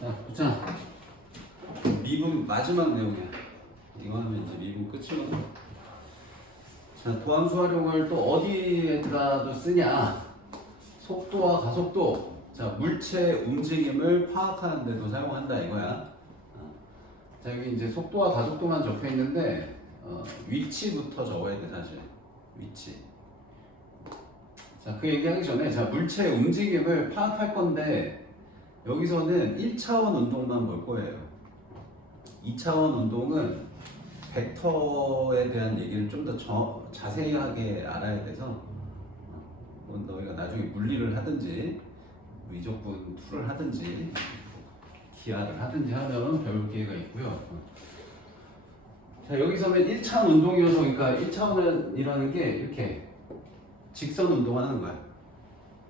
자, 보자. 미분 마지막 내용이야. 이거 하면 이제 미분 끝이거든. 자, 도함수 활용을 또 어디에다도 쓰냐? 속도와 가속도. 자, 물체 움직임을 파악하는 데도 사용한다 이거야. 자, 여기 이제 속도와 가속도만 적혀 있는데 위치부터 적어야 돼 사실. 위치. 자, 그 얘기하기 전에 자, 물체의 움직임을 파악할 건데 여기서는 1차원 운동만 볼 거예요. 2차원 운동은 벡터에 대한 얘기를 좀 더 자세하게 알아야 돼서 너희가 나중에 물리를 하든지 위적분 툴을 하든지 기하를 하든지 하면 배울 기회가 있고요. 자, 여기서는 1차원 운동이어서 그러니까 1차원이라는 게 이렇게 직선 운동하는 거야.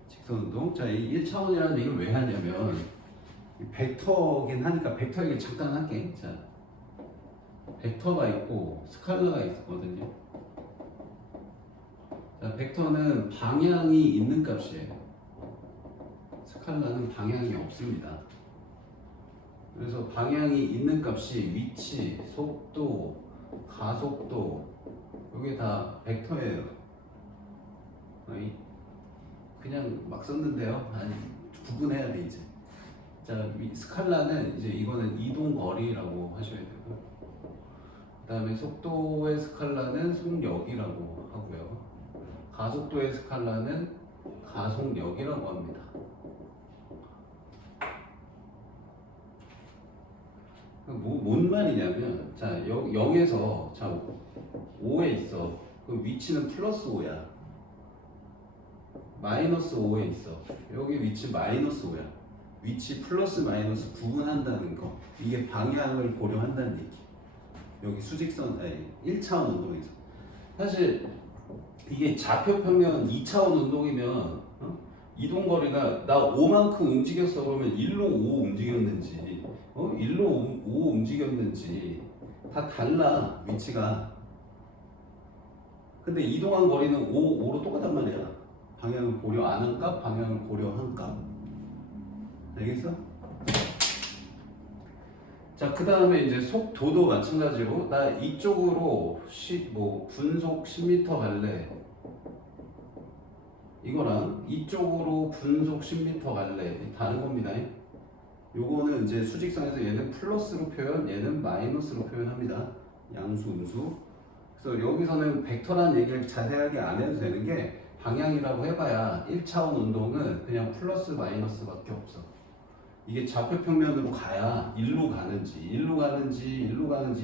직선 운동. 자, 이 1차원이라는 얘기를 왜 하냐면 벡터긴 하니까 벡터 얘기를 잠깐 할게. 자, 벡터가 있고 스칼라가 있거든요. 자, 벡터는 방향이 있는 값이에요. 스칼라는 방향이 없습니다. 그래서 방향이 있는 값이 위치, 속도, 가속도 이게 다 벡터예요. 그냥 막 썼는데요. 아니, 구분해야 돼 이제. 자, 스칼라는 이제 이거는 이동 거리라고 하셔야 되고, 그다음에 속도의 스칼라는 속력이라고 하고요. 가속도의 스칼라는 가속력이라고 합니다. 뭔 말이냐면, 자, 0에서 자 5에 있어. 그 위치는 플러스 5야. 마이너스 5에 있어. 여기 위치 마이너스 5야. 위치 플러스 마이너스 구분한다는 거. 이게 방향을 고려한다는 얘기. 여기 수직선, 아니 1차원 운동에서. 사실 이게 좌표평면 2차원 운동이면 이동거리가 나 5만큼 움직였어 그러면 1로 5 움직였는지 1로 5 움직였는지 다 달라 위치가. 근데 이동한 거리는 5로 똑같단 말이야. 방향을 고려 안 한 값, 방향을 고려한 값. 알겠어? 자, 그 다음에 이제 속도도 마찬가지로 나 이쪽으로 분속 10m 갈래. 이거랑 이쪽으로 분속 10m 갈래. 다른 겁니다. 요거는 이제 수직선에서 얘는 플러스로 표현, 얘는 마이너스로 표현합니다. 양수, 음수. 그래서 여기서는 벡터라는 얘기를 자세하게 안 해도 되는 게 방향이라고 해봐야 1차원 운동은 그냥 플러스 마이너스밖에 없어. 이게 좌표평면으로 가야 1로 가는지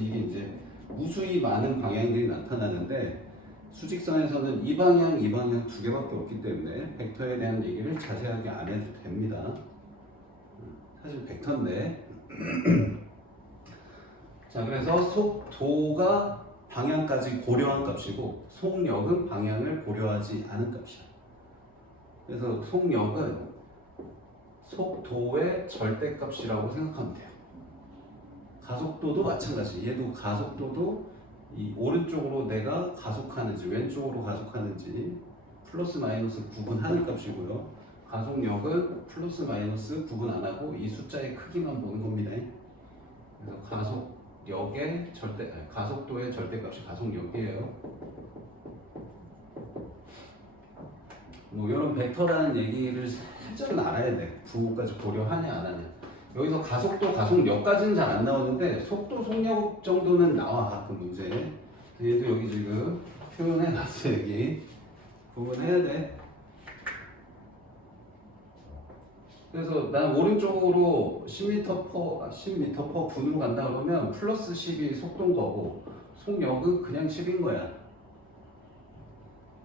이게 이제 무수히 많은 방향들이 나타나는데 수직선에서는 이 방향 두 개밖에 없기 때문에 벡터에 대한 얘기를 자세하게 안 해도 됩니다. 사실 벡터인데 자, 그래서 속도가 방향까지 고려한 값이고 속력은 방향을 고려하지 않은 값이야. 그래서 속력은 속도의 절대값이라고 생각하면 돼요. 가속도도 마찬가지. 얘도 가속도도 이 오른쪽으로 내가 가속하는지 왼쪽으로 가속하는지 플러스 마이너스 구분하는 값이고요. 가속력은 플러스 마이너스 구분 안 하고 이 숫자의 크기만 보는 겁니다. 그래서 가속도의 절대값이 가속력이에요. 뭐 이런 벡터라는 얘기를 살짝은 알아야 돼. 부호까지 고려하냐 안 하냐. 여기서 가속도, 가속력까지는 잘 안 나오는데 속도, 속력 정도는 나와 가끔 문제. 얘도 여기 지금 표현해 놨어. 여기 구분해야 돼. 그래서 난 오른쪽으로 10m/10m 분으로 간다 그러면 플러스 10이 속도인 거고 속력은 그냥 10인 거야.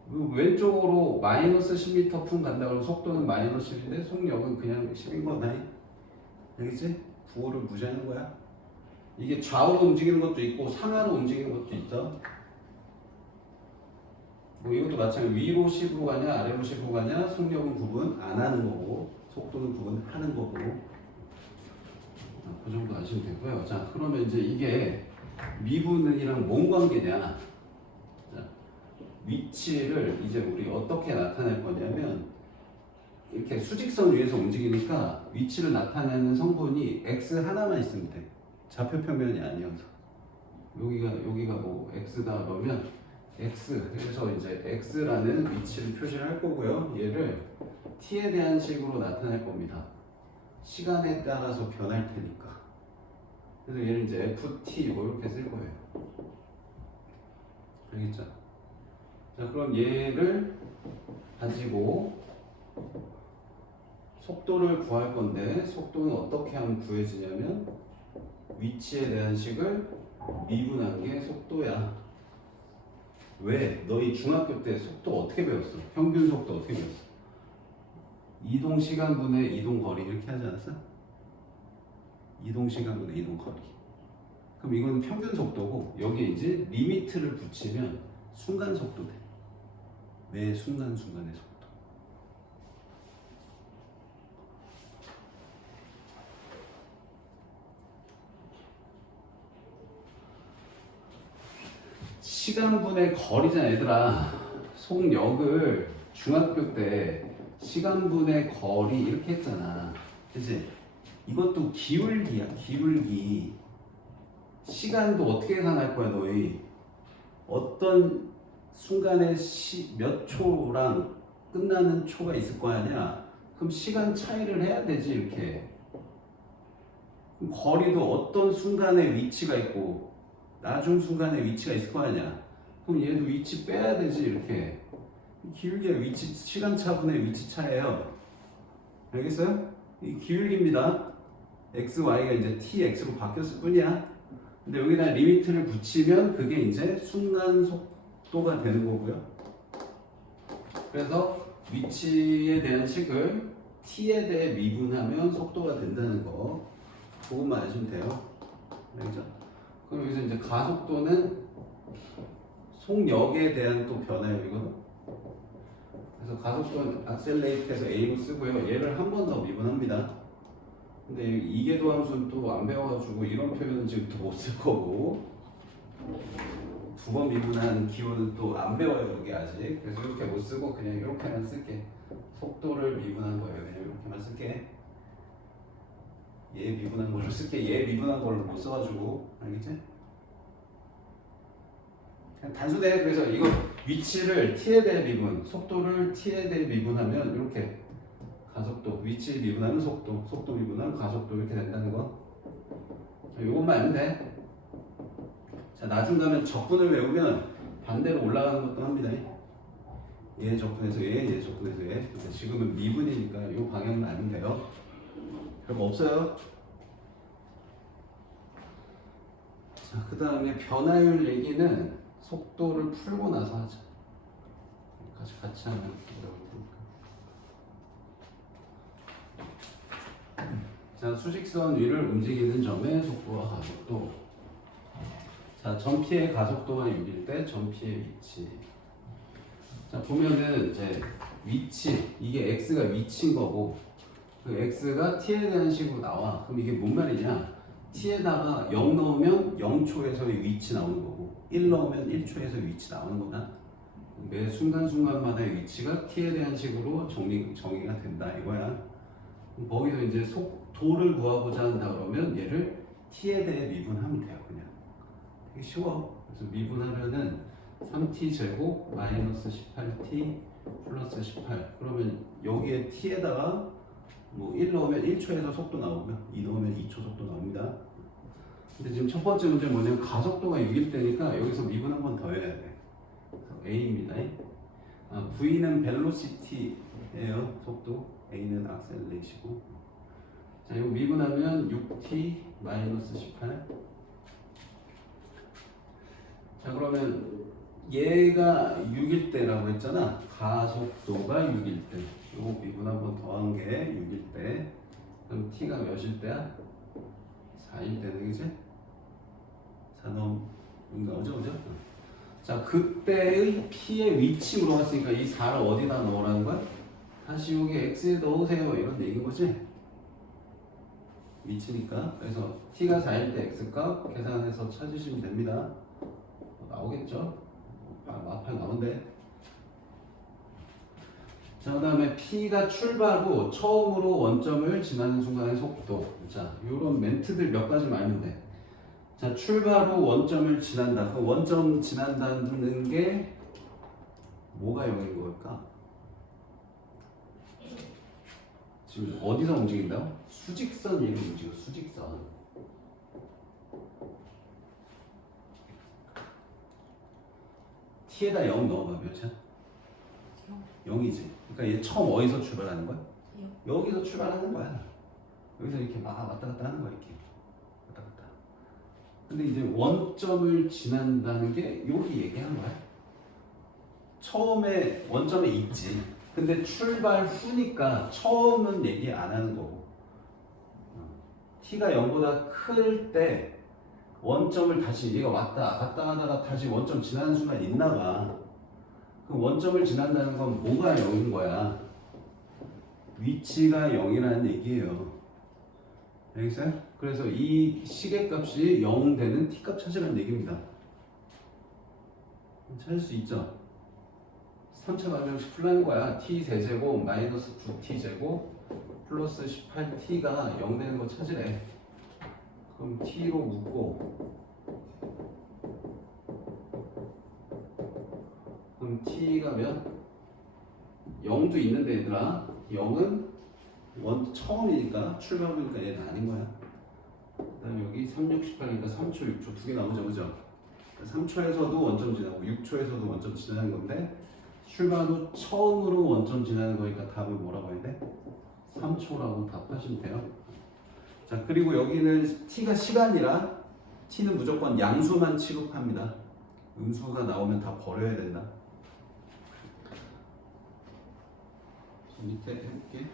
왼쪽으로 마이너스 10m/분 간다 그러면 속도는 마이너스 10인데 속력은 그냥 10인 거다. 알겠지? 부호를 무시하는 거야. 이게 좌우로 움직이는 것도 있고 상하로 움직이는 것도 있어. 뭐 이것도 마찬가지로 위로 10으로 가냐 아래로 10으로 가냐 속력은 구분 안 하는 거고 속도는 구분하는 거고. 그 정도 아시면 되고요. 자, 그러면 이제 이게 미분이랑 뭔 관계냐? 자, 위치를 이제 우리 어떻게 나타낼 거냐면 이렇게 수직선 위에서 움직이니까 위치를 나타내는 성분이 x 하나만 있으면 돼. 좌표 평면이 아니어서. 여기가 뭐 x다 그러면 x, 그래서 이제 x라는 위치를 표시를 할 거고요. 얘를 t에 대한 식으로 나타낼 겁니다. 시간에 따라서 변할 테니까. 그래서 얘를 이제 ft 뭐 이렇게 쓸 거예요. 알겠죠? 자, 그럼 얘를 가지고 속도를 구할 건데, 속도는 어떻게 하면 구해지냐면 위치에 대한 식을 미분한 게 속도야. 왜? 너희 중학교 때 속도 어떻게 배웠어? 평균 속도 어떻게 배웠어? 이동 시간분의 이동 거리 이렇게 하지 않았어? 이동 시간분의 이동 거리. 그럼 이건 평균 속도고, 여기에 이제 리미트를 붙이면 순간 속도 돼. 매 순간순간의 속도. 시간분의 거리잖아, 얘들아. 속력을 중학교 때 시간분의 거리 이렇게 했잖아. 그치? 이것도 기울기야, 기울기. 시간도 어떻게 계산할 거야, 너희? 어떤 순간에 몇 초랑 끝나는 초가 있을 거 아니야? 그럼 시간 차이를 해야 되지, 이렇게. 그럼 거리도 어떤 순간에 위치가 있고, 나중 순간에 위치가 있을 거 아니야? 그럼 얘도 위치 빼야 되지, 이렇게. 기울기가 위치, 시간차분의 위치차예요. 알겠어요? 이 기울기입니다. x, y가 이제 t, x로 바뀌었을 뿐이야. 근데 여기다 리미트를 붙이면 그게 이제 순간 속도가 되는 거고요. 그래서 위치에 대한 식을 t에 대해 미분하면 속도가 된다는 거. 그것만 아시면 돼요. 알겠죠? 그럼 여기서 이제 가속도는 속력에 대한 또 변화예요, 이거는. 그래서 가속도는 악셀레이트에서 A로 쓰고요. 얘를 한 번 더 미분합니다. 근데 이계도 함수는 또 안 배워가지고 이런 표현은 지금 못 쓸 거고, 두 번 미분한 기호는 또 안 배워요, 여기 아직. 그래서 이렇게 못 쓰고 그냥 이렇게만 쓸게. 속도를 미분한 거예요. 그냥 이렇게만 쓸게. 얘 미분한 걸로 쓸게. 얘 미분한 걸로 못 써가지고. 알겠지? 그냥 단순해. 그래서 이거 위치를 t에 대해 미분, 속도를 t에 대해 미분하면 이렇게 가속도, 위치 미분하면 속도, 속도 미분하면 가속도 이렇게 된다는 거. 자, 요것만 알면 돼. 자, 나중 가면 적분을 외우면 반대로 올라가는 것도 합니다. 얘 적분해서 얘, 얘 적분해서 얘. 지금은 미분이니까 요 방향만 알면 돼요. 별거 없어요. 자, 그 다음에 변화율 얘기는 속도를 풀고 나서 하자. 같이 하면 어려울 테니까. 자, 수직선 위를 움직이는 점의 속도와 가속도. 자, 점피의 가속도가 6일 때 점피의 위치. 자, 보면은 이제 위치, 이게 x가 위치인 거고, 그 x가 t에 대한 식으로 나와. 그럼 이게 뭔 말이냐? t에다가 0 넣으면 0초에서의 위치 나오는 거고, 1 넣으면 1초에서 위치 나오는 거다. 매 순간순간마다의 위치가 t에 대한 식으로 정의가 된다 이거야. 거기서 이제 속도를 구하고자 한다 그러면 얘를 t에 대해 미분하면 돼요. 그냥 되게 쉬워. 그래서 미분하면은 3t 제곱 마이너스 18t 플러스 18. 그러면 여기에 t에다가 뭐 1 넣으면 1초에서 속도 나오고요, 2 넣으면 2초 속도 나옵니다. 근데 지금 첫 번째 문제는 뭐냐면 가속도가 6일 때니까 여기서 미분 한 번 더 해야 돼. 그래서 A입니다. V는 벨로시티예요, 속도. A는 악셀레이시고. 자, 이거 미분하면 6t 마이너스 18. 자, 그러면 얘가 6일 때라고 했잖아. 가속도가 6일 때. 요거 미분 한 번 더한 게 6일 때. 그럼 t가 몇일 때야? 4일 때는, 그지? 4 나오죠, 그죠? 자, 그때의 p의 위치 물어봤으니까 이 4를 어디다 넣으라는 거야? 다시 여기 x에 넣으세요, 이런 얘기인 거지? 위치니까. 그래서 t가 4일 때 x값 계산해서 찾으시면 됩니다. 나오겠죠? 마팔 나온대. 자, 그 다음에 P가 출발 후 처음으로 원점을 지나는 순간의 속도. 자, 요런 멘트들 몇 가지 알면 돼. 자, 출발 후 원점을 지난다. 그 원점 지난다는 게 뭐가 0인 걸까? 지금 어디서 움직인다고? 수직선 위로 움직여, 수직선. T에다 0 넣어봐, 몇이야? 0이지. 그러니까 얘 처음 어디서 출발하는 거야? 여기서 출발하는 거야. 여기서 이렇게 막 왔다 갔다 하는 거야, 이렇게. 왔다 갔다. 근데 이제 원점을 지난다는 게 여기 얘기하는 거야. 처음에 원점에 있지. 근데 출발 후니까 처음은 얘기 안 하는 거고. T가 0보다 클 때 원점을 다시 얘가 왔다 갔다 하다가 다시 원점 지나는 순간 있나봐. 그 원점을 지난다는 건 뭐가 0인 거야? 위치가 0이라는 얘기예요. 알겠어요? 그래서 이 시계값이 0 되는 T값 찾으라는 얘기입니다. 찾을 수 있죠? 3차 방정식 풀라는 거야. T 세제곱 마이너스 9T제곱 플러스 18T가 0 되는 거 찾으래. 그럼 T로 묶고 그럼 T가 몇? 0도 있는데 얘들아 0은 처음이니까 출발부니까 얘는 아닌 거야. 그 다음에 여기 3, 6, 18이니까 3초, 6초 두 개 나오죠, 그죠? 3초에서도 원점 지나고 6초에서도 원점 지나는 건데 출발 후 처음으로 원점 지나는 거니까 답을 뭐라고 해야 돼? 3초라고 답하시면 돼요. 자, 그리고 여기는 T가 시간이라 T는 무조건 양수만 취급합니다. 음수가 나오면 다 버려야 된다. 밑에 해볼게.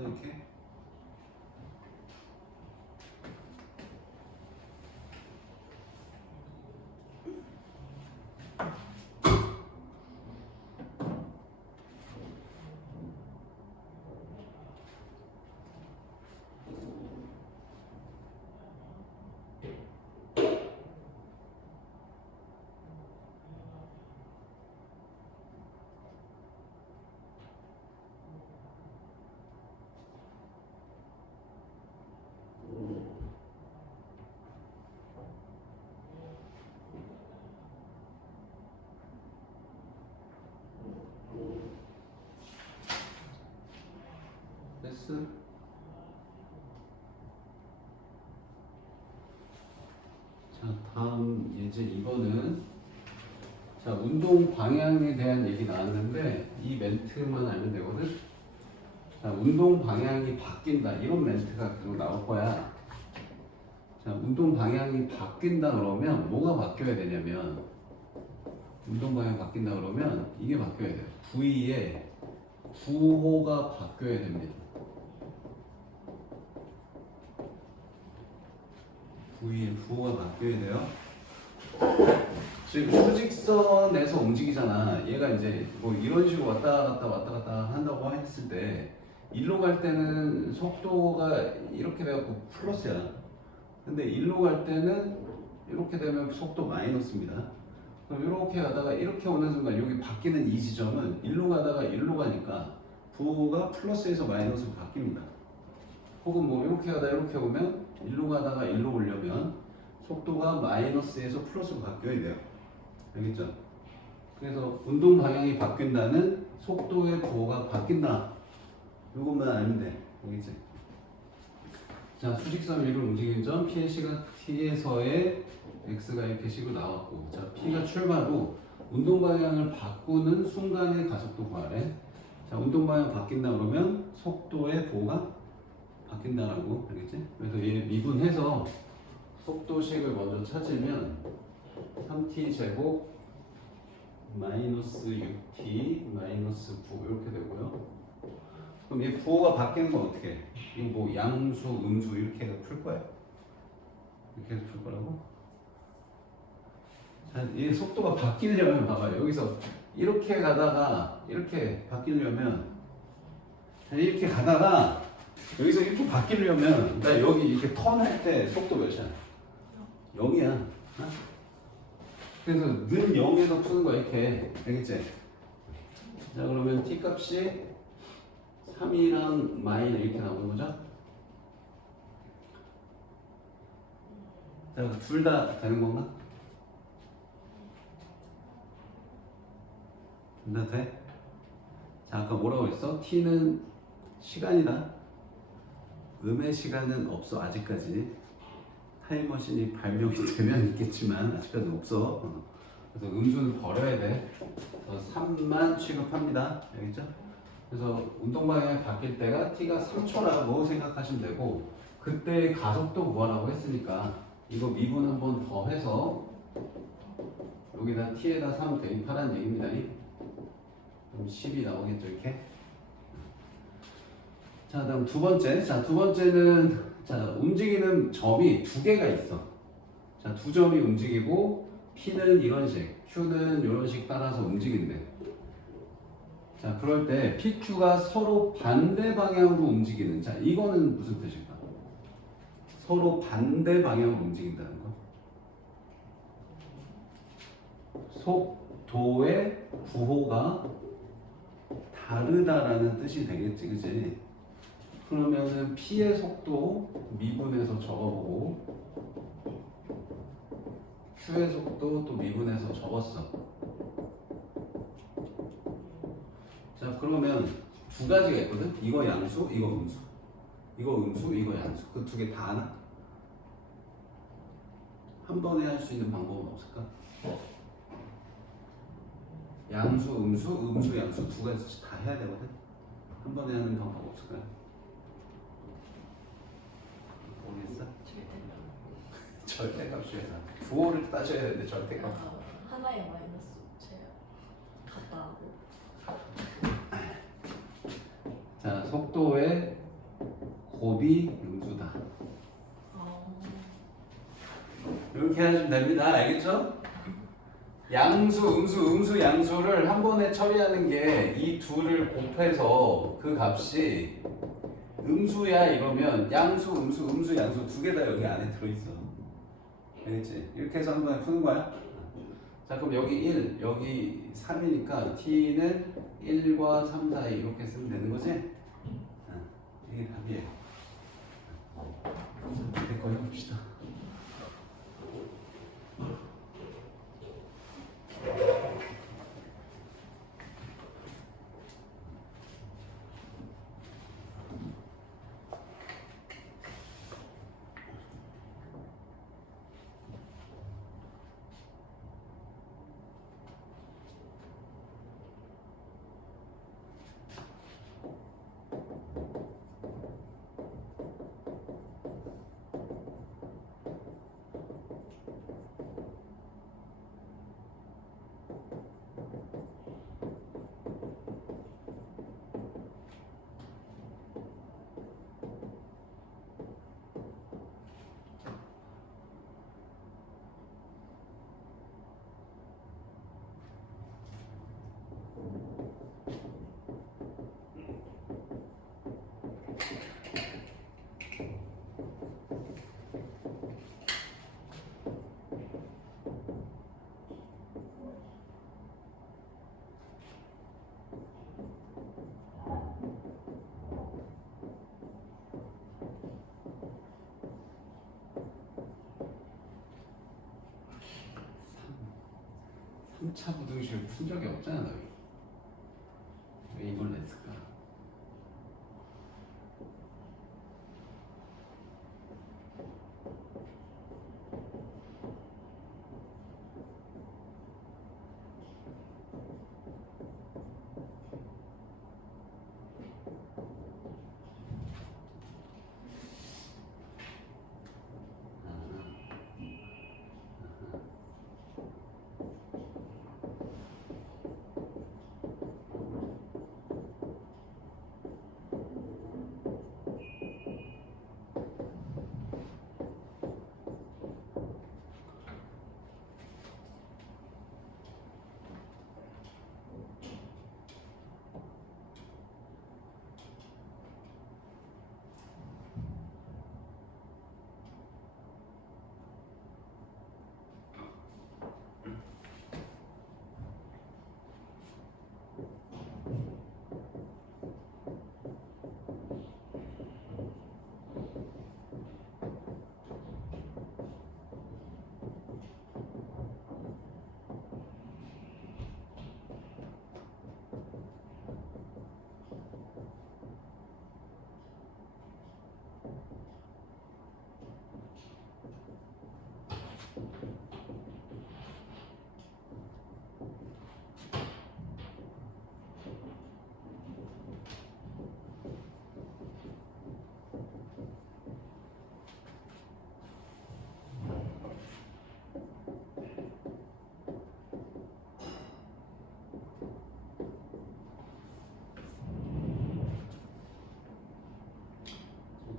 가서 이렇게 됐어. 자, 다음 예제 2번은 자, 운동 방향에 대한 얘기 나왔는데 이 멘트만 알면 되거든. 자, 운동 방향이 바뀐다. 이런 멘트가 계속 나올 거야. 자, 운동 방향이 바뀐다 그러면 뭐가 바뀌어야 되냐면 운동 방향 바뀐다 그러면 이게 바뀌어야 돼요. V의 구호가 바뀌어야 됩니다. V의 구호가 바뀌어야 돼요. 지금 수직선에서 움직이잖아. 얘가 이제 뭐 이런 식으로 왔다 갔다 한다고 했을 때 일로 갈 때는 속도가 이렇게 돼갖고 플러스야. 근데 일로 갈 때는 이렇게 되면 속도 마이너스입니다. 그럼 이렇게 가다가 이렇게 오는 순간 여기 바뀌는 이 지점은 일로 가다가 일로 가니까 부호가 플러스에서 마이너스로 바뀝니다. 혹은 뭐 이렇게 가다가 이렇게 오면 일로 가다가 일로 오려면 속도가 마이너스에서 플러스로 바뀌어야 돼요. 알겠죠? 그래서 운동 방향이 바뀐다는 속도의 부호가 바뀐다. 이것만 알면 돼. 알겠지? 자, 수직선 위로 움직이는 점 P의 시각 T에서의 X가 이렇게 식으로 나왔고, 자, P가 출발후 운동 방향을 바꾸는 순간의 가속도 구하래. 자, 운동 방향 바뀐다 그러면 속도의 부호가 바뀐다라고. 알겠지? 그래서 얘 미분해서 속도식을 먼저 찾으면 3t 제곱 마이너스 6t 마이너스 9 이렇게 되고요. 그럼 얘 부호가 바뀌는 건 어떻게 해? 이거 뭐 양수, 음수 이렇게 해서 풀 거야? 이렇게 해서 풀 거라고? 자, 얘 속도가 바뀌려면 봐봐요. 여기서 이렇게 가다가 이렇게 바뀌려면 자, 이렇게 가다가 여기서 이렇게 바뀌려면 나 여기 이렇게 턴할 때 속도 몇이야? 0이야. 어? 그래서 는 0에서 푸는 거야 이렇게. 알겠지? 자, 그러면 t 값이 3이랑 마일 이렇게 나오는 거죠? 자, 둘 다 되는 건가? 둘 다 돼? 자, 아까 뭐라고 했어? t는 시간이다. 음의 시간은 없어 아직까지. 타임머신이 발명이 되면 있겠지만 아직까지 없어. 그래서 음수는 버려야 돼. 그래서 3만 취급합니다. 알겠죠? 그래서 운동 방향이 바뀔 때가 t가 3초라고 생각하시면 되고, 그때 가속도 구하라고 했으니까 이거 미분 한 번 더 해서 여기다 t에다 3 대입하라는 얘기입니다. 그럼 10이 나오겠죠 이렇게. 자, 다음 두 번째. 자, 두 번째는 자, 움직이는 점이 두 개가 있어. 자, 두 점이 움직이고 P는 이런 식, Q는 이런 식 따라서 움직인대. 자, 그럴 때 PQ가 서로 반대 방향으로 움직이는. 자, 이거는 무슨 뜻일까? 서로 반대 방향으로 움직인다는 거. 속도의 부호가 다르다라는 뜻이 되겠지, 그치? 그러면은 P의 속도 미분해서 적어보고 Q의 속도 또 미분해서 적었어. 자, 그러면 두 가지가 있거든? 이거 양수, 이거 음수. 이거 음수, 이거 양수. 그 두 개 다 하나? 한 번에 할 수 있는 방법은 없을까? 양수, 음수, 양수 두 가지 다 해야 되거든? 한 번에 하는 방법 없을까요? 모르겠어? 절대값이야. 부호를 따져야 되는데 절대값. 하나에 마이너스 제가 갔다 하고. 자, 속도의 미분이 음수다. 어. 이렇게 하시면 됩니다. 알겠죠? 양수, 음수, 양수를 한 번에 처리하는 게 이 둘을 곱해서 그 값이 음수야 이러면 양수, 음수, 양수 두 개 다 여기 안에 들어있어. 알겠지? 이렇게 해서 한 번에 푸는 거야. 자, 그럼 여기 1, 여기 3이니까 t는 1과 3 사이 이렇게 쓰면 되는 거지? 이게 답이에요. 밑에 거 해봅시다. 삼차 부등식을 푼 적이 없잖아 너희. 왜 이걸 냈을까?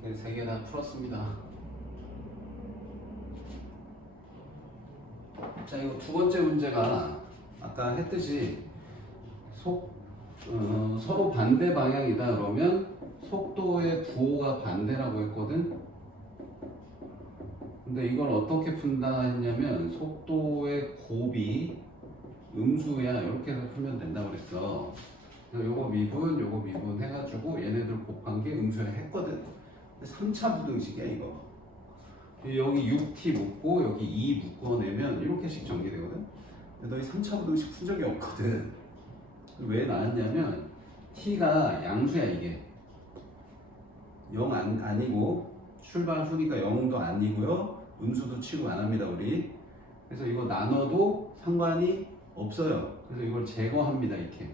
이렇게 세 개 다 풀었습니다. 자, 이거 두 번째 문제가 아까 했듯이 서로 반대 방향이다 그러면 속도의 부호가 반대라고 했거든. 근데 이걸 어떻게 푼다 했냐면 속도의 곱이 음수야 이렇게 해서 풀면 된다고 그랬어. 그래서 요거 미분 해가지고 얘네들 곱한 게 음수야 했거든. 3차 부등식이야 이거. 여기 6t 묶고 여기 2 묶어내면 이렇게씩 전개되거든. 근데 너희 3차 부등식 푼 적이 없거든. 왜 나왔냐면 t가 양수야 이게. 0 아니고 출발 후니까 0도 아니고요. 음수도 취급 안 합니다 우리. 그래서 이거 나눠도 상관이 없어요. 그래서 이걸 제거합니다 이렇게.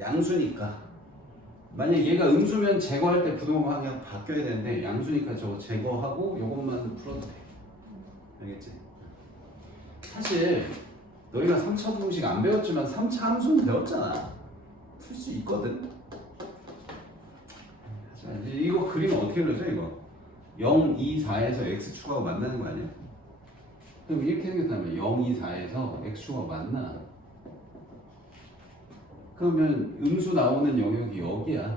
양수니까. 만약 얘가 음수면 제거할 때 부동 방향 바뀌어야 되는데 양수니까 저거 제거하고 요것만 풀어도 돼. 알겠지? 사실 너희가 3차 부등식 안 배웠지만 3차 함수는 배웠잖아. 풀 수 있거든. 하지 자, 이제 이거 그림 어떻게 그려져 이거? 0, 2, 4에서 x축하고 만나는 거 아니야? 그럼 이렇게 생겼다면 0, 2, 4에서 x축하고 만나. 그러면 음수 나오는 영역이 여기야.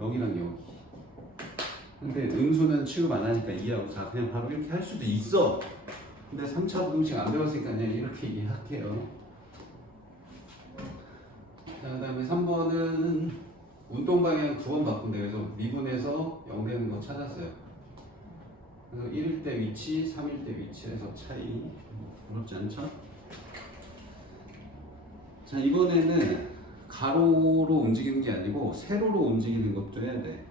여기랑 여기. 근데 음수는 취급 안 하니까 2하고 4 그냥 바로 이렇게 할 수도 있어. 근데 3차 부등식 안 배웠으니까 그냥 이렇게 이해할게요. 자, 그 다음에 3번은 운동 방향 9번 바꾼대. 그래서 미분에서 0 되는 거 찾았어요. 그래서 1일 때 위치, 3일 때 위치에서 차이. 어렵지 않죠? 자, 이번에는 가로로 움직이는 게 아니고 세로로 움직이는 것도 해야 돼.